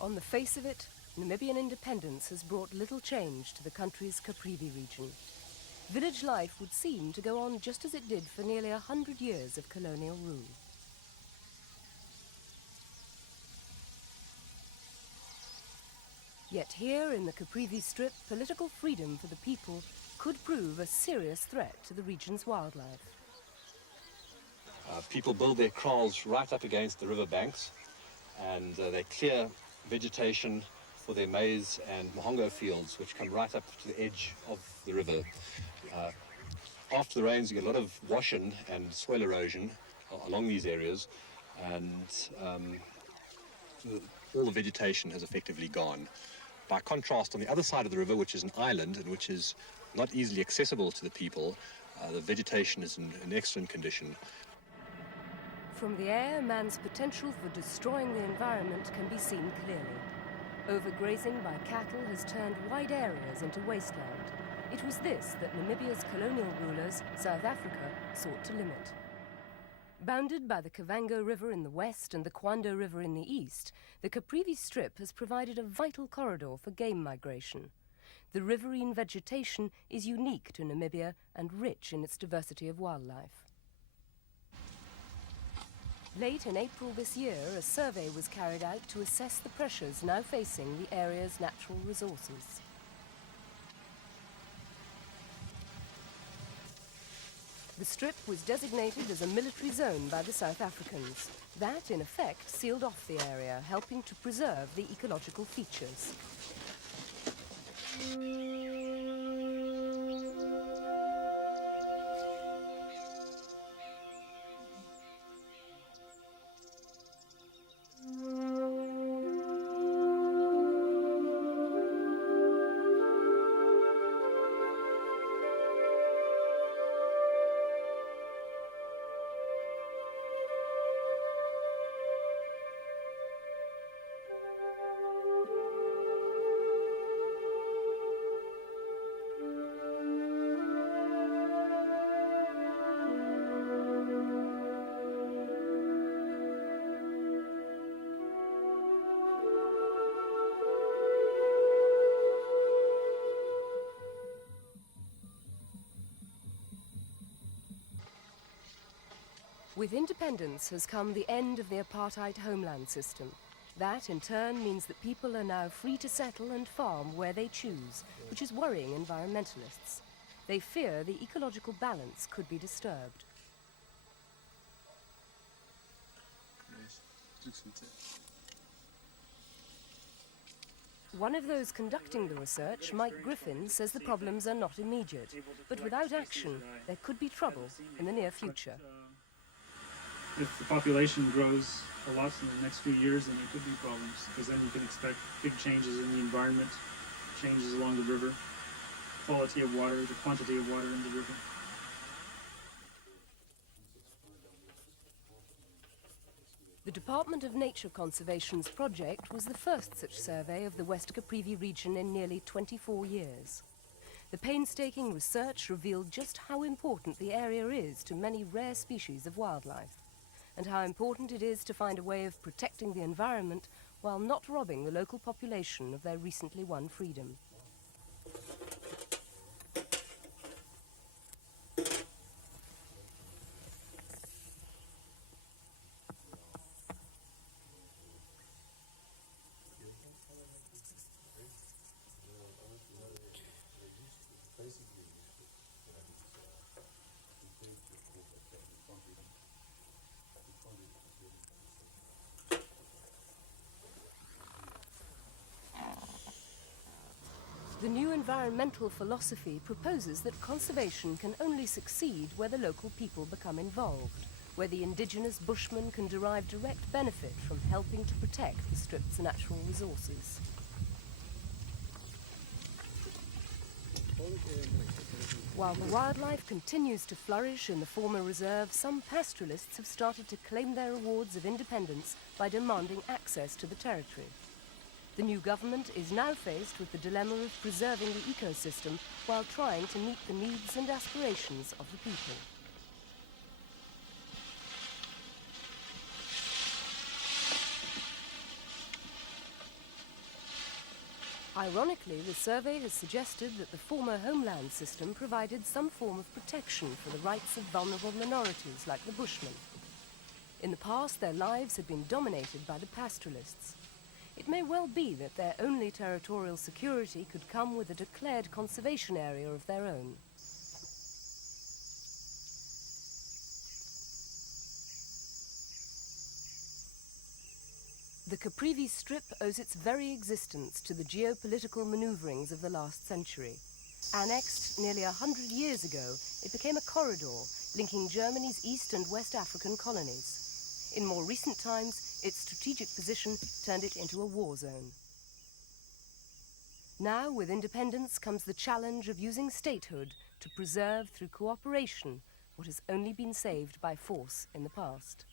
On the face of it, Namibian independence has brought little change to the country's Caprivi region. Village life would seem to go on just as it did for nearly 100 years of colonial rule. Yet here in the Caprivi Strip, political freedom for the people could prove a serious threat to the region's wildlife. People build their kraals right up against the river banks, and they clear vegetation for their maize and mahongo fields, which come right up to the edge of the river. After the rains, you get a lot of wash-in and soil erosion along these areas, and all the vegetation has effectively gone. By contrast, on the other side of the river, which is an island and which is not easily accessible to the people, the vegetation is in excellent condition. From the air, man's potential for destroying the environment can be seen clearly. Overgrazing by cattle has turned wide areas into wasteland. It was this that Namibia's colonial rulers, South Africa, sought to limit. Bounded by the Kavango River in the west and the Cuando River in the east, the Caprivi Strip has provided a vital corridor for game migration. The riverine vegetation is unique to Namibia and rich in its diversity of wildlife. Late in April this year, a survey was carried out to assess the pressures now facing the area's natural resources. The strip was designated as a military zone by the South Africans. That, in effect, sealed off the area, helping to preserve the ecological features. With independence has come the end of the apartheid homeland system. That, in turn, means that people are now free to settle and farm where they choose, which is worrying environmentalists. They fear the ecological balance could be disturbed. One of those conducting the research, Mike Griffin, says the problems are not immediate, but without action, there could be trouble in the near future. If the population grows a lot in the next few years, then there could be problems, because then you can expect big changes in the environment, changes along the river, quality of water, the quantity of water in the river. The Department of Nature Conservation's project was the first such survey of the West Caprivi region in nearly 24 years. The painstaking research revealed just how important the area is to many rare species of wildlife, and how important it is to find a way of protecting the environment while not robbing the local population of their recently won freedom. The new environmental philosophy proposes that conservation can only succeed where the local people become involved, where the indigenous bushmen can derive direct benefit from helping to protect the strip's natural resources. While the wildlife continues to flourish in the former reserve, some pastoralists have started to claim their rewards of independence by demanding access to the territory. The new government is now faced with the dilemma of preserving the ecosystem while trying to meet the needs and aspirations of the people. Ironically, the survey has suggested that the former homeland system provided some form of protection for the rights of vulnerable minorities like the Bushmen. In the past, their lives had been dominated by the pastoralists. It may well be that their only territorial security could come with a declared conservation area of their own. The Caprivi Strip owes its very existence to the geopolitical maneuverings of the last century. Annexed nearly 100 years ago, it became a corridor linking Germany's East and West African colonies. In more recent times, its strategic position turned it into a war zone. Now, with independence, comes the challenge of using statehood to preserve through cooperation what has only been saved by force in the past.